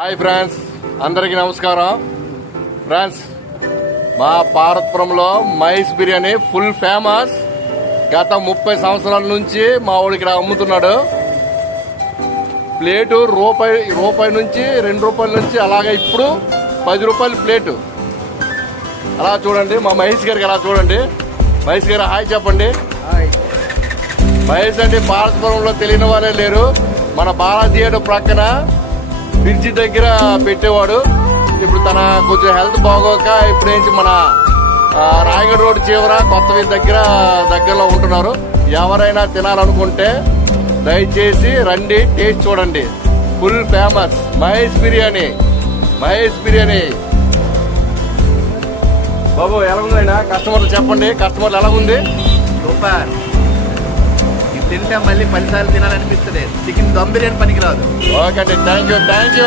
Hi friends, అందరికీ నమస్కారం. Friends, మా పార్వతపురంలో మహేష్ బిర్యానీ ఫుల్ ఫేమస్. గత 30 సంవత్సరాల నుంచి మా ఊడికి ఇక్కడ అమ్ముతున్నాడు. ప్లేటు రూపాయి నుంచి ₹2 నుంచి అలాగే ఇప్పుడు ₹10 ప్లేటు. అలా చూడండి, మా మహేష్ గారికి అలా చూడండి. మహేష్ గారు హాయ్ చెప్పండి. మహేష్ అంటే పార్వతపురంలో తెలియని వాళ్ళే లేరు. మన బాలాజీడు ప్రక్కన బ్రిడ్జి దగ్గర పెట్టేవాడు. ఇప్పుడు తన కొంచెం హెల్త్ బాగోక ఇప్పుడు ఏంటి మన రాయగఢ్ రోడ్ చివర కొత్తవి దగ్గరలో ఉంటున్నారు. ఎవరైనా తినాలనుకుంటే దయచేసి రండి, టేస్ట్ చూడండి. Full famous Mahesh biryani. బాబు ఎలా ఉందైనా? కస్టమర్లు చెప్పండి, కస్టమర్లు ఎలా ఉంది? సూపర్. ఇది తింటే మళ్ళీ 10 సార్లు తినాలనిపిస్తుంది. చికెన్ దమ్ బిర్యానీ పనికిరాదు. ఓకే అండి, థ్యాంక్ యూ.